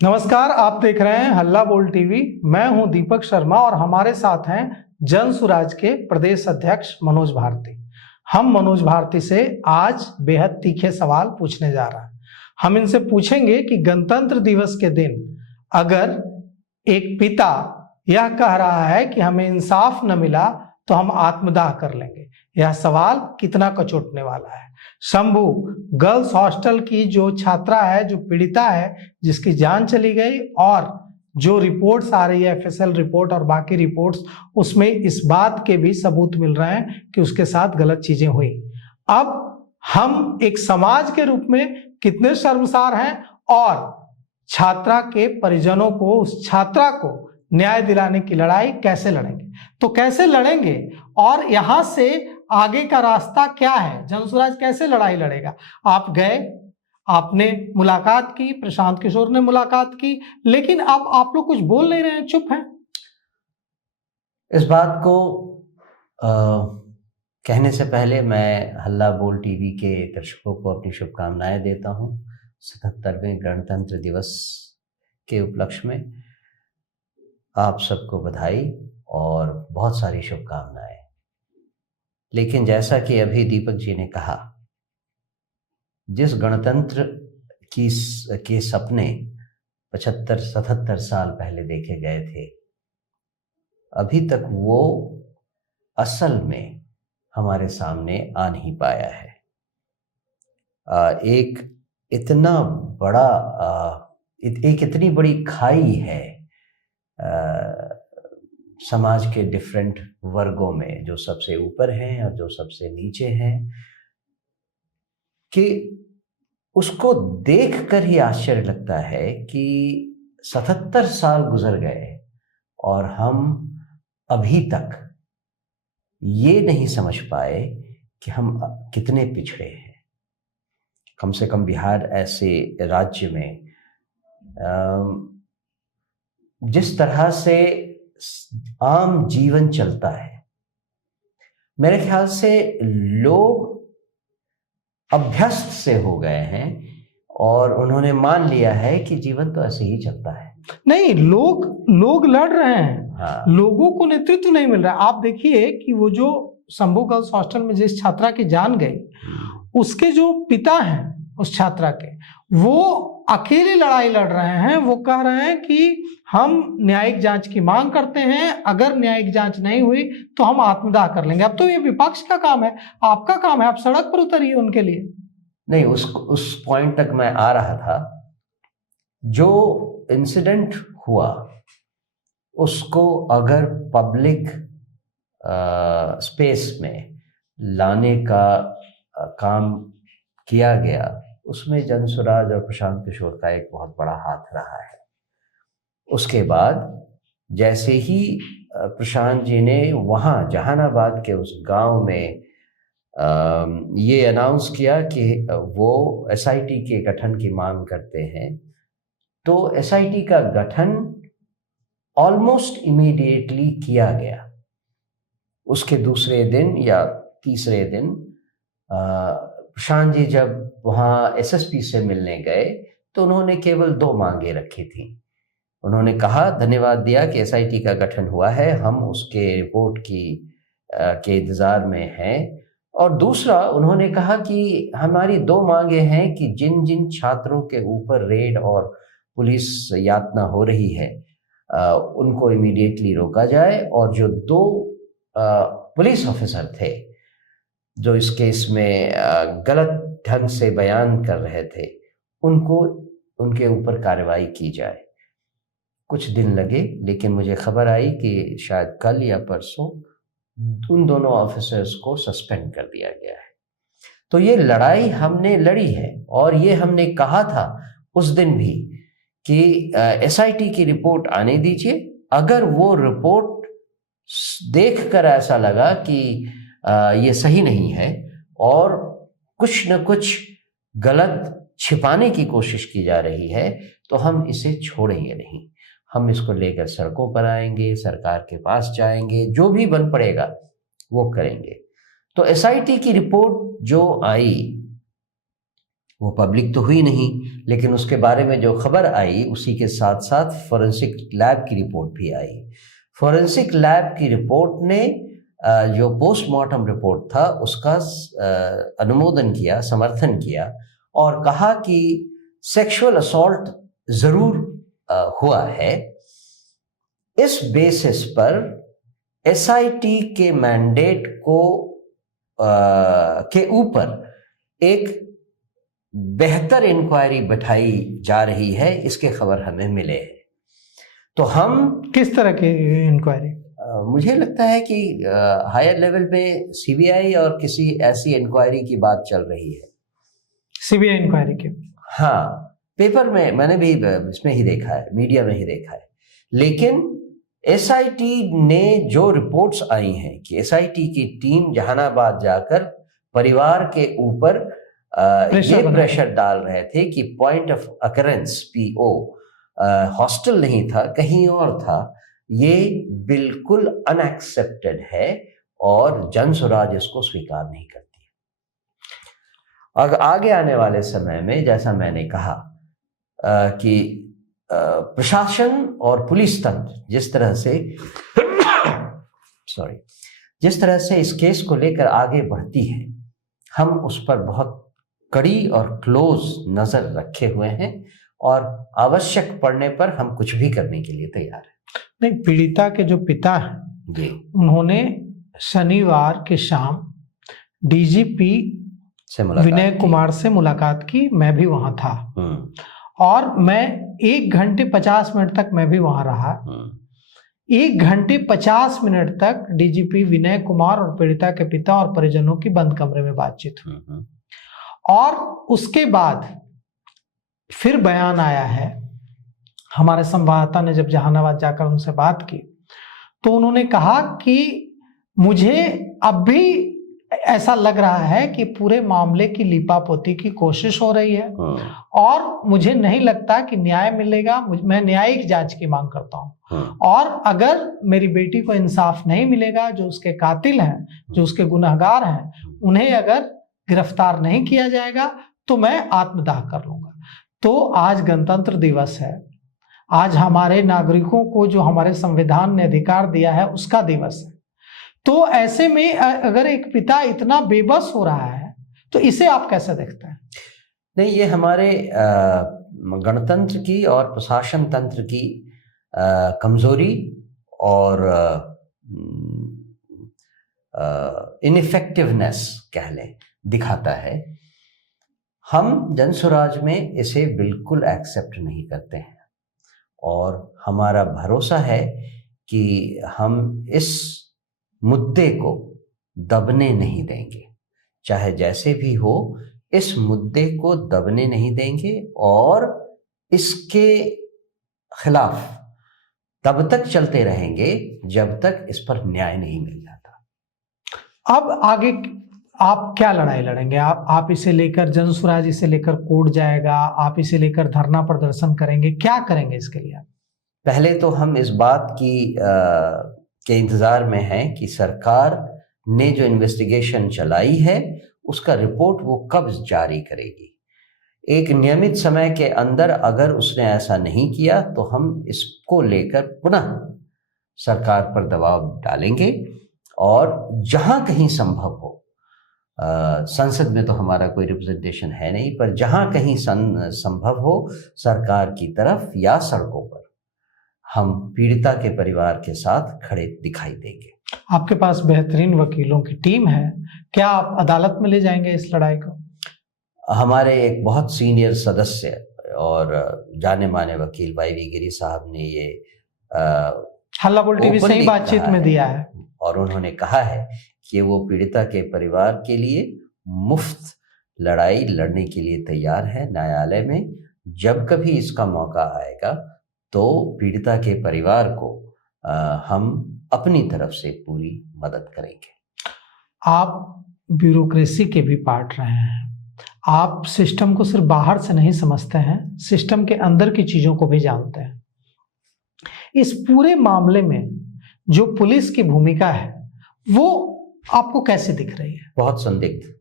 नमस्कार, आप देख रहे हैं हल्ला बोल टीवी। मैं हूं दीपक शर्मा और हमारे साथ हैं जन सुराज के प्रदेश अध्यक्ष मनोज भारती। हम मनोज भारती से आज बेहद तीखे सवाल पूछने जा रहे हैं। हम इनसे पूछेंगे कि गणतंत्र दिवस के दिन अगर एक पिता यह कह रहा है कि हमें इंसाफ न मिला तो हम आत्मदाह कर लेंगे, यह सवाल कितना कचोटने वाला है। शंभू गर्ल्स हॉस्टल की जो छात्रा है, जो पीड़िता है, जिसकी जान चली गई, और जो रिपोर्ट्स आ रही है, एफएसएल रिपोर्ट और बाकी रिपोर्ट्स, उसमें इस बात के भी सबूत मिल रहे हैं कि उसके साथ गलत चीजें हुई। अब हम एक समाज के रूप में कितने शर्मसार हैं और छात्रा के परिजनों को, उस छात्रा को न्याय दिलाने की लड़ाई कैसे लड़ेंगे, तो कैसे लड़ेंगे और यहां से आगे का रास्ता क्या है, जनसुराज कैसे लड़ाई लड़ेगा। आप गए, आपने मुलाकात की, प्रशांत किशोर ने मुलाकात की, लेकिन अब आप लोग कुछ बोल नहीं रहे हैं, चुप हैं। इस बात को कहने से पहले मैं हल्ला बोल टीवी के दर्शकों को अपनी शुभकामनाएं देता हूं 77वें गणतंत्र दिवस के उपलक्ष्य में। आप सबको बधाई और बहुत सारी शुभकामनाएं। लेकिन जैसा कि अभी दीपक जी ने कहा, जिस गणतंत्र के सपने 75-77 साल पहले देखे गए थे, अभी तक वो असल में हमारे सामने आ नहीं पाया है। एक इतना बड़ा एक इतनी बड़ी खाई है समाज के डिफरेंट वर्गों में, जो सबसे ऊपर हैं और जो सबसे नीचे हैं, कि उसको देखकर ही आश्चर्य लगता है कि 77 साल गुजर गए और हम अभी तक ये नहीं समझ पाए कि हम कितने पिछड़े हैं। कम से कम बिहार ऐसे राज्य में जिस तरह से आम जीवन चलता है, मेरे ख्याल से लोग अभ्यस्त से हो गए हैं और उन्होंने मान लिया है कि जीवन तो ऐसे ही चलता है। नहीं, लोग लड़ रहे हैं। हाँ। लोगों को नेतृत्व नहीं मिल रहा है। आप देखिए कि वो जो शंभू गर्ल्स हॉस्टल में जिस छात्रा की जान गई, उसके जो पिता हैं उस छात्रा के, वो अकेले लड़ाई लड़ रहे हैं। वो कह रहे हैं कि हम न्यायिक जांच की मांग करते हैं, अगर न्यायिक जांच नहीं हुई तो हम आत्मदाह कर लेंगे। अब तो ये विपक्ष का काम है, आपका काम है, आप सड़क पर उतरिए उनके लिए। नहीं, उस पॉइंट तक मैं आ रहा था। जो इंसिडेंट हुआ उसको अगर पब्लिक स्पेस में लाने का काम किया गया, उसमें जनसुराज और प्रशांत किशोर का एक बहुत बड़ा हाथ रहा है। उसके बाद जैसे ही प्रशांत जी ने वहाँ जहानाबाद के उस गांव में ये अनाउंस किया कि वो एसआईटी के गठन की मांग करते हैं, तो एसआईटी का गठन ऑलमोस्ट इमीडिएटली किया गया। उसके दूसरे दिन या तीसरे दिन प्रशांत जी जब वहाँ एसएसपी से मिलने गए तो उन्होंने केवल 2 मांगे रखी थी। उन्होंने कहा, धन्यवाद दिया कि एसआईटी का गठन हुआ है, हम उसके रिपोर्ट के इंतज़ार में हैं। और दूसरा, उन्होंने कहा कि हमारी 2 मांगे हैं कि जिन जिन छात्रों के ऊपर रेड और पुलिस यातना हो रही है, उनको इमीडिएटली रोका जाए, और जो 2 पुलिस ऑफिसर थे जो इस केस में गलत ढंग से बयान कर रहे थे, उनको उनके ऊपर कार्रवाई की जाए। कुछ दिन लगे, लेकिन मुझे खबर आई कि शायद कल या परसों उन दोनों ऑफिसर्स को सस्पेंड कर दिया गया है। तो ये लड़ाई हमने लड़ी है, और ये हमने कहा था उस दिन भी कि एसआईटी की रिपोर्ट आने दीजिए। अगर वो रिपोर्ट देखकर ऐसा लगा कि ये सही नहीं है और कुछ न कुछ गलत छिपाने की कोशिश की जा रही है, तो हम इसे छोड़ेंगे नहीं। हम इसको लेकर सड़कों पर आएंगे, सरकार के पास जाएंगे, जो भी बन पड़ेगा वो करेंगे। तो एसआईटी की रिपोर्ट जो आई वो पब्लिक तो हुई नहीं, लेकिन उसके बारे में जो खबर आई उसी के साथ साथ फॉरेंसिक लैब की रिपोर्ट भी आई। फॉरेंसिक लैब की रिपोर्ट ने जो पोस्टमार्टम रिपोर्ट था उसका अनुमोदन किया, समर्थन किया और कहा कि सेक्सुअल असॉल्ट जरूर हुआ है। इस बेसिस पर एसआईटी के मैंडेट को के ऊपर एक बेहतर इंक्वायरी बैठाई जा रही है, इसके खबर हमें मिले हैं। तो हम किस तरह की इंक्वायरी? मुझे लगता है कि हायर लेवल पे सीबीआई और किसी ऐसी इंक्वायरी की बात चल रही है। सीबीआई इंक्वायरी की? हाँ, पेपर में मैंने भी इसमें ही देखा है, मीडिया में ही देखा है। लेकिन एसआईटी ने जो रिपोर्ट्स आई हैं कि एसआईटी की टीम जहानाबाद जाकर परिवार के ऊपर ये प्रेशर डाल रहे थे कि point of occurrence PO hostel नहीं था, कहीं और था, ये बिल्कुल अनएक्सेप्टेड है और जनसुराज इसको स्वीकार नहीं करती। आगे आने वाले समय में जैसा मैंने कहा कि प्रशासन और पुलिस तंत्र जिस तरह से इस केस को लेकर आगे बढ़ती है, हम उस पर बहुत कड़ी और क्लोज नजर रखे हुए हैं और आवश्यक पड़ने पर हम कुछ भी करने के लिए तैयार हैं। नहीं, पीड़िता के जो पिता हैं जी, उन्होंने शनिवार की शाम डीजीपी से मुलाकात विनय कुमार से मुलाकात की। मैं भी वहां था और मैं 1 घंटे 50 मिनट तक मैं भी वहां रहा। 1 घंटे 50 मिनट तक डीजीपी विनय कुमार और पीड़िता के पिता और परिजनों की बंद कमरे में बातचीत हुई और उसके बाद फिर बयान आया है। हमारे संवाददाता ने जब जहानाबाद जाकर उनसे बात की तो उन्होंने कहा कि मुझे अब भी ऐसा लग रहा है कि पूरे मामले की लीपापोती की कोशिश हो रही है और मुझे नहीं लगता कि न्याय मिलेगा। मैं न्यायिक जांच की मांग करता हूं और अगर मेरी बेटी को इंसाफ नहीं मिलेगा, जो उसके कातिल हैं, जो उसके गुनहगार हैं, उन्हें अगर गिरफ्तार नहीं किया जाएगा तो मैं आत्मदाह कर लूंगा। तो आज गणतंत्र दिवस है, आज हमारे नागरिकों को जो हमारे संविधान ने अधिकार दिया है उसका दिवस है। तो ऐसे में अगर एक पिता इतना बेबस हो रहा है तो इसे आप कैसे देखते हैं? नहीं, ये हमारे गणतंत्र की और प्रशासन तंत्र की कमजोरी और इनइफेक्टिवनेस कह लें दिखाता है। हम जनसुराज में इसे बिल्कुल एक्सेप्ट नहीं करते हैं और हमारा भरोसा है कि हम इस मुद्दे को दबने नहीं देंगे, चाहे जैसे भी हो, इस मुद्दे को दबने नहीं देंगे और इसके खिलाफ तब तक चलते रहेंगे जब तक इस पर न्याय नहीं मिल जाता। अब आगे आप क्या लड़ाई लड़ेंगे? आप इसे लेकर, जनसुराज इसे लेकर कोर्ट जाएगा, आप इसे लेकर धरना प्रदर्शन करेंगे, क्या करेंगे इसके लिए? पहले तो हम इस बात की के इंतजार में हैं कि सरकार ने जो इन्वेस्टिगेशन चलाई है उसका रिपोर्ट वो कब जारी करेगी। एक नियमित समय के अंदर अगर उसने ऐसा नहीं किया तो हम इसको लेकर पुनः सरकार पर दबाव डालेंगे और जहां कहीं संभव हो, संसद में तो हमारा कोई रिप्रेजेंटेशन है नहीं, पर जहां कहीं संभव हो सरकार की तरफ या सड़कों पर हम पीड़िता के परिवार के साथ खड़े दिखाई देंगे। आपके पास बेहतरीन वकीलों की टीम है, क्या आप अदालत में ले जाएंगे इस लड़ाई को? हमारे एक बहुत सीनियर सदस्य और जाने माने वकील वाईवी गिरी साहब ने ये हल्ला बोल टीवी से ही बातचीत में दिया है और उन्होंने कहा है कि वो पीड़िता के परिवार के लिए मुफ्त लड़ाई लड़ने के लिए तैयार है न्यायालय में। जब कभी इसका मौका आएगा तो पीड़िता के परिवार को हम अपनी तरफ से पूरी मदद करेंगे। आप ब्यूरोक्रेसी के भी पार्ट रहे हैं, आप सिस्टम को सिर्फ बाहर से नहीं समझते हैं, सिस्टम के अंदर की चीजों को भी जानते हैं। इस पूरे मामले में जो पुलिस की भूमिका है वो आपको कैसे दिख रही है? बहुत संदिग्ध,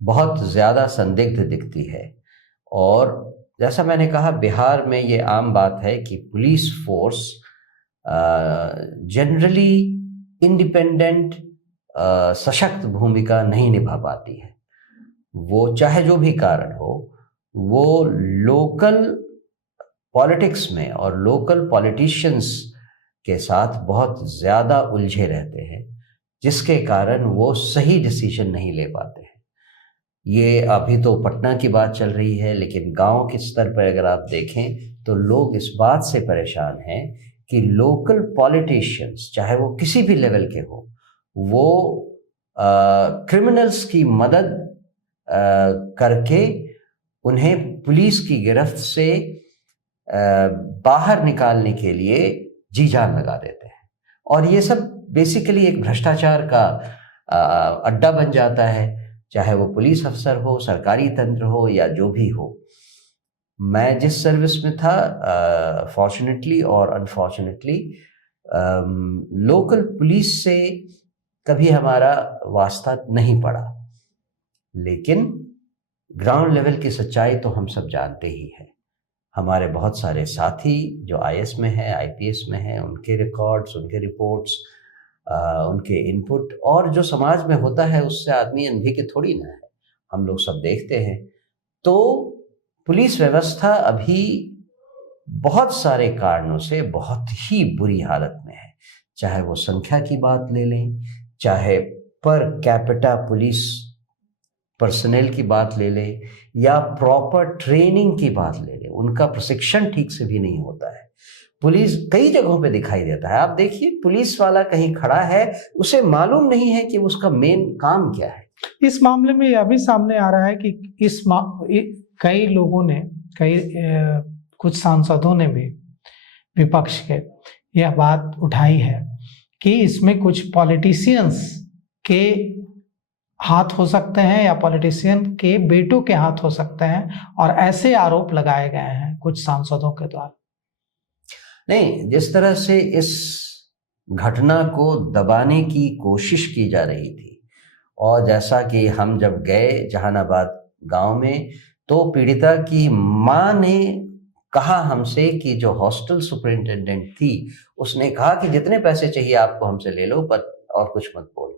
बहुत ज़्यादा संदिग्ध दिखती है। और जैसा मैंने कहा, बिहार में ये आम बात है कि पुलिस फोर्स जनरली इंडिपेंडेंट सशक्त भूमिका नहीं निभा पाती है। वो चाहे जो भी कारण हो, वो लोकल पॉलिटिक्स में और लोकल पॉलिटिशियंस के साथ बहुत ज़्यादा उलझे रहते हैं, जिसके कारण वो सही डिसीजन नहीं ले पाते हैं। ये अभी तो पटना की बात चल रही है, लेकिन गांव के स्तर पर अगर आप देखें तो लोग इस बात से परेशान हैं कि लोकल पॉलिटिशियंस, चाहे वो किसी भी लेवल के हो, वो क्रिमिनल्स की मदद करके उन्हें पुलिस की गिरफ्त से बाहर निकालने के लिए जी जान लगा देते हैं। और ये सब बेसिकली एक भ्रष्टाचार का अड्डा बन जाता है, चाहे वो पुलिस अफसर हो, सरकारी तंत्र हो या जो भी हो। मैं जिस सर्विस में था, फॉर्चुनेटली और अनफॉर्चुनेटली लोकल पुलिस से कभी हमारा वास्ता नहीं पड़ा, लेकिन ग्राउंड लेवल की सच्चाई तो हम सब जानते ही हैं। हमारे बहुत सारे साथी जो आईएएस में हैं, आईपीएस में हैं, उनके रिकॉर्ड्स, उनके रिपोर्ट्स, उनके इनपुट, और जो समाज में होता है उससे आदमी अनभिज्ञ थोड़ी ना है, हम लोग सब देखते हैं। तो पुलिस व्यवस्था अभी बहुत सारे कारणों से बहुत ही बुरी हालत में है। चाहे वो संख्या की बात ले लें, चाहे पर कैपिटा पुलिस पर्सनल की बात ले लें, या प्रॉपर ट्रेनिंग की बात ले लें, उनका प्रशिक्षण ठीक से भी नहीं होता है। पुलिस कई जगहों पे दिखाई देता है, आप देखिए पुलिस वाला कहीं खड़ा है, उसे मालूम नहीं है कि उसका मेन काम क्या है। इस मामले में यह भी सामने आ रहा है कि कई लोगों ने, कुछ सांसदों ने भी विपक्ष के यह बात उठाई है कि इसमें कुछ पॉलिटिशियंस के हाथ हो सकते हैं या पॉलिटिशियन के बेटों के हाथ हो सकते हैं, और ऐसे आरोप लगाए गए हैं कुछ सांसदों के द्वारा। नहीं, जिस तरह से इस घटना को दबाने की कोशिश की जा रही थी, और जैसा कि हम जब गए जहानाबाद गांव में, तो पीड़िता की मां ने कहा हमसे कि जो हॉस्टल सुपरिंटेंडेंट थी, उसने कहा कि जितने पैसे चाहिए आपको हमसे ले लो, पर और कुछ मत बोलो।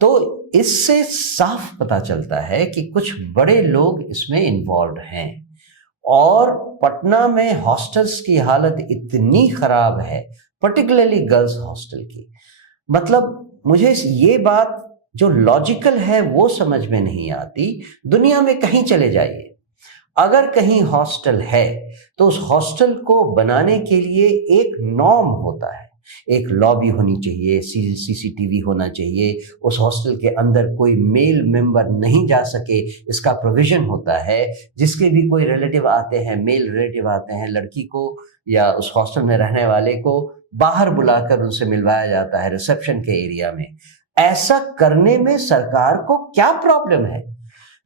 तो इससे साफ पता चलता है कि कुछ बड़े लोग इसमें इन्वॉल्व हैं। और पटना में हॉस्टल्स की हालत इतनी खराब है, पर्टिकुलरली गर्ल्स हॉस्टल की, मतलब मुझे ये बात जो लॉजिकल है वो समझ में नहीं आती। दुनिया में कहीं चले जाइए, अगर कहीं हॉस्टल है तो उस हॉस्टल को बनाने के लिए एक नॉर्म होता है, एक लॉबी होनी चाहिए, सीसीटीवी होना चाहिए, उस हॉस्टल के अंदर कोई मेल मेंबर नहीं जा सके इसका प्रोविजन होता है। जिसके भी कोई रिलेटिव आते हैं, मेल रिलेटिव आते हैं, लड़की को या उस हॉस्टल में रहने वाले को बाहर बुलाकर उनसे मिलवाया जाता है रिसेप्शन के एरिया में। ऐसा करने में सरकार को क्या प्रॉब्लम है?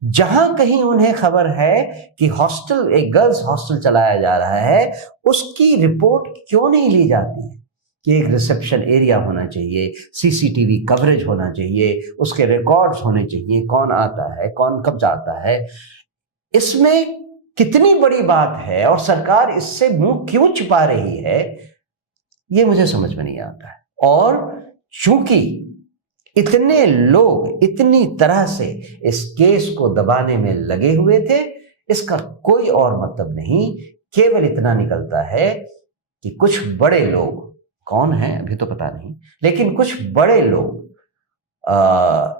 जहां कहीं उन्हें खबर है कि हॉस्टल, एक गर्ल्स हॉस्टल चलाया जा रहा है, उसकी रिपोर्ट क्यों नहीं ली जाती है कि एक रिसेप्शन एरिया होना चाहिए, सीसीटीवी कवरेज होना चाहिए, उसके रिकॉर्ड्स होने चाहिए, कौन आता है, कौन कब जाता है। इसमें कितनी बड़ी बात है और सरकार इससे मुंह क्यों छिपा रही है, ये मुझे समझ में नहीं आता है। और चूंकि इतने लोग इतनी तरह से इस केस को दबाने में लगे हुए थे, इसका कोई और मतलब नहीं, केवल इतना निकलता है कि कुछ बड़े लोग, कौन हैं अभी तो पता नहीं, लेकिन कुछ बड़े लोग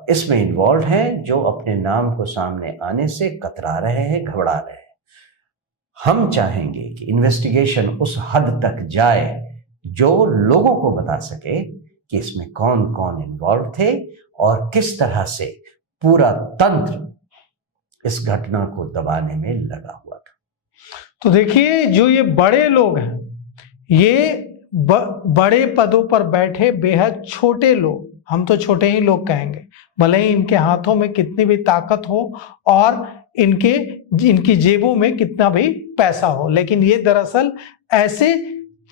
इसमें इन्वॉल्व हैं, जो अपने नाम को सामने आने से कतरा रहे हैं, घबरा रहे हैं। हम चाहेंगे कि इन्वेस्टिगेशन उस हद तक जाए जो लोगों को बता सके कि इसमें कौन कौन इन्वॉल्व थे और किस तरह से पूरा तंत्र इस घटना को दबाने में लगा हुआ था। तो देखिए, जो ये बड़े लोग हैं, ये बड़े पदों पर बैठे बेहद छोटे लोग, हम तो छोटे ही लोग कहेंगे, भले ही इनके हाथों में कितनी भी ताकत हो और इनकी जेबों में कितना भी पैसा हो, लेकिन ये दरअसल ऐसे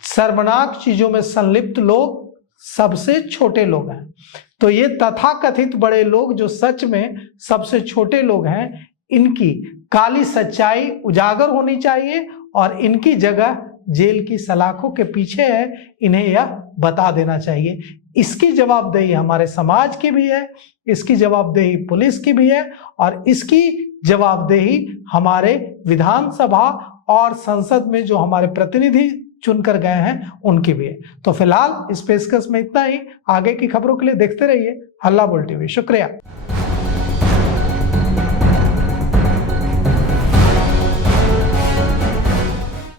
शर्मनाक चीजों में संलिप्त लोग सबसे छोटे लोग हैं। तो ये तथाकथित बड़े लोग जो सच में सबसे छोटे लोग हैं, इनकी काली सच्चाई उजागर होनी चाहिए और इनकी जगह जेल की सलाखों के पीछे है, इन्हें यह बता देना चाहिए। इसकी जवाबदेही हमारे समाज की भी है, इसकी जवाबदेही पुलिस की भी है और इसकी जवाबदेही हमारे विधानसभा और संसद में जो हमारे प्रतिनिधि चुनकर गए हैं उनकी भी है। तो फिलहाल इस पेशकश में इतना ही। आगे की खबरों के लिए देखते रहिए हल्ला बोल टीवी। शुक्रिया।